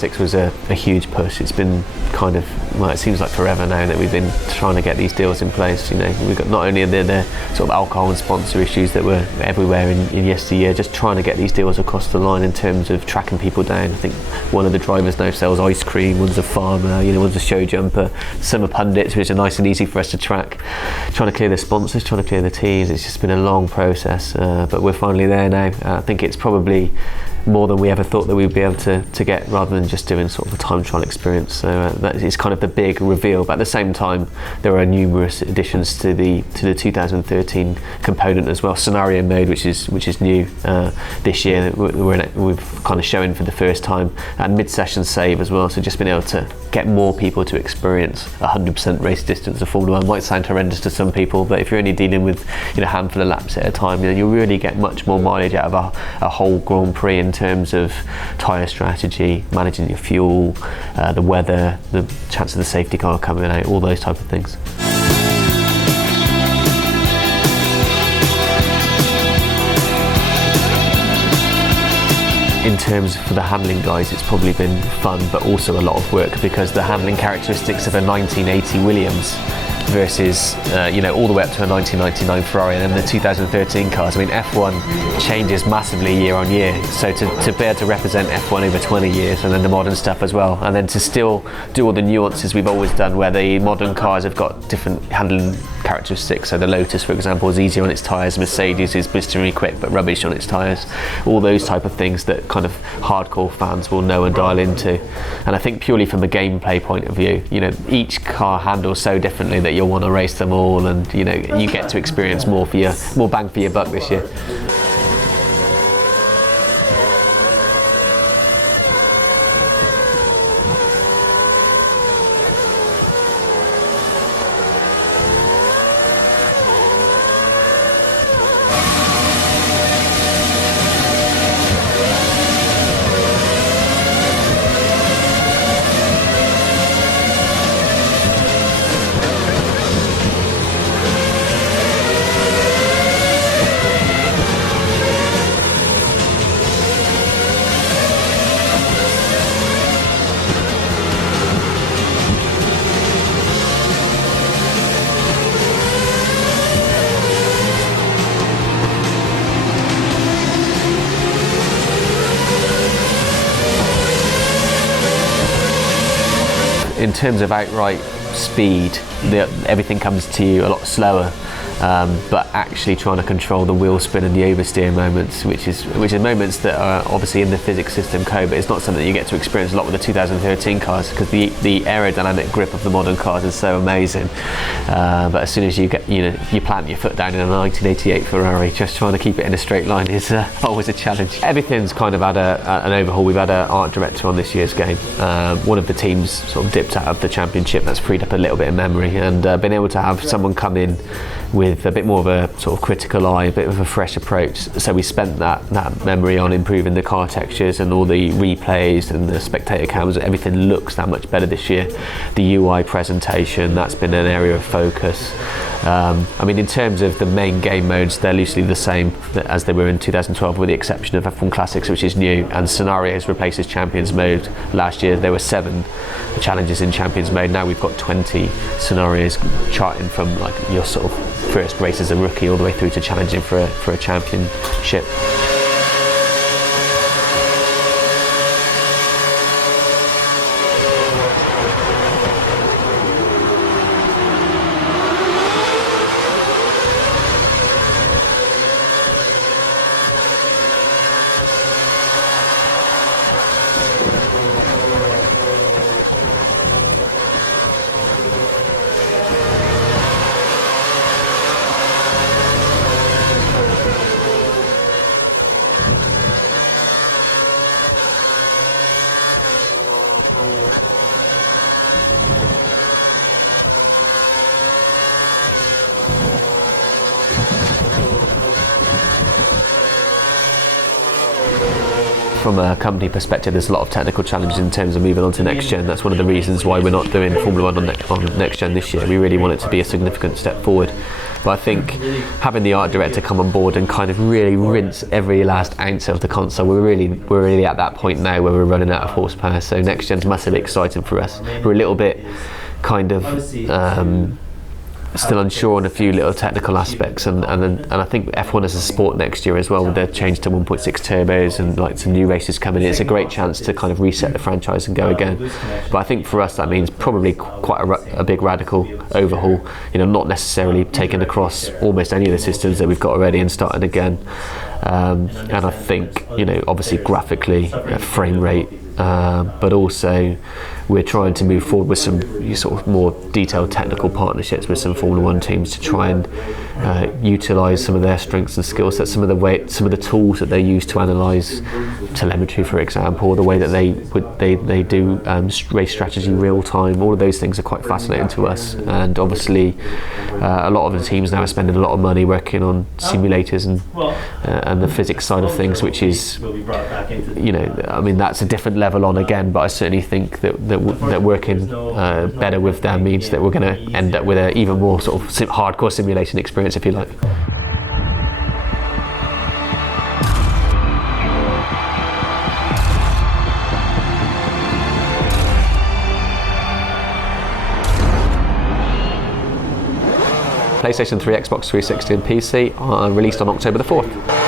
Classics was a huge push. It's been kind of, well, it seems like forever now that we've been trying to get these deals in place. You know, we've got not only the sort of alcohol and sponsor issues that were everywhere in yesteryear, just trying to get these deals across the line in terms of tracking people down. I think one of the drivers now sells ice cream, one's a farmer, you know, one's a show jumper, some are pundits, which are nice and easy for us to track. Trying to clear the sponsors, trying to clear the teams. It's just been a long process, but we're finally there now. I think it's probably more than we ever thought that we'd be able to get, rather than just doing sort of a time trial experience. So that is kind of the big reveal. But at the same time, there are numerous additions to the 2013 component as well. Scenario mode, which is new this year. We've kind of shown for the first time, and mid-session save as well. So just being able to get more people to experience 100% race distance of Formula One might sound horrendous to some people, but if you're only dealing with, you know, a handful of laps at a time, you know, you'll really get much more mileage out of a whole Grand Prix in terms of tyre strategy, managing your fuel, the weather, the chance of the safety car coming out, all those type of things. In terms for the handling guys, it's probably been fun, but also a lot of work, because the handling characteristics of a 1980 Williams versus you know, all the way up to a 1999 Ferrari, and then the 2013 cars. I mean, F1 changes massively year on year, so to be able to represent F1 over 20 years, and then the modern stuff as well, and then to still do all the nuances we've always done, where the modern cars have got different handling characteristics. So the Lotus, for example, is easier on its tyres, Mercedes is blisteringly quick but rubbish on its tyres. All those type of things that kind of hardcore fans will know and dial into. And I think purely from a gameplay point of view, you know, each car handles so differently that you'll want to race them all, and you know, you get to experience more bang for your buck this year. In terms of outright speed, everything comes to you a lot slower, but actually trying to control the wheel spin and the oversteer moments, which is moments that are obviously in the physics system code, but it's not something that you get to experience a lot with the 2013 cars, because the aerodynamic grip of the modern cars is so amazing. But as soon as you plant your foot down in a 1988 Ferrari, just trying to keep it in a straight line is always a challenge. Everything's kind of had an overhaul. We've had an art director on this year's game. One of the teams sort of dipped out of the championship. That's freed up a little bit of memory, and been able to have someone come in with a bit more of a sort of critical eye, a bit of a fresh approach. So we spent that memory on improving the car textures and all the replays and the spectator cams. Everything looks that much better this year. The UI presentation, that's been an area of focus. I mean, in terms of the main game modes, they're loosely the same as they were in 2012, with the exception of F1 Classics, which is new, and Scenarios replaces Champions Mode. Last year there were 7 challenges in Champions Mode. Now we've got 20 scenarios, charting from like your sort of first race as a rookie all the way through to challenging for a championship. from a company perspective, there's a lot of technical challenges in terms of moving on to next gen. That's one of the reasons why we're not doing Formula 1 on next gen this year. We really want it to be a significant step forward. But I think having the art director come on board and kind of really rinse every last ounce of the console, we're really at that point now where we're running out of horsepower. So next gen's massively exciting for us. We're a little bit kind of still unsure on a few little technical aspects, and I think F1 as a sport next year as well, with the change to 1.6 turbos and like some new races coming in, it's a great chance to kind of reset the franchise and go again. But I think for us that means probably quite a big radical overhaul, not necessarily taking across almost any of the systems that we've got already and starting again. And I think obviously graphically, frame rate, but also we're trying to move forward with some sort of more detailed technical partnerships with some Formula 1 teams to try and utilise some of their strengths and skill sets, some of the tools that they use to analyse telemetry, for example, or the way that they do race strategy real time. All of those things are quite fascinating to us, and obviously a lot of the teams now are spending a lot of money working on simulators and the physics side of things, which is that's a different level on again, but I certainly think that working better with them means that we're going to end up with an even more sort of hardcore simulation experience, if you like. PlayStation 3, Xbox 360 and PC are released on October the 4th.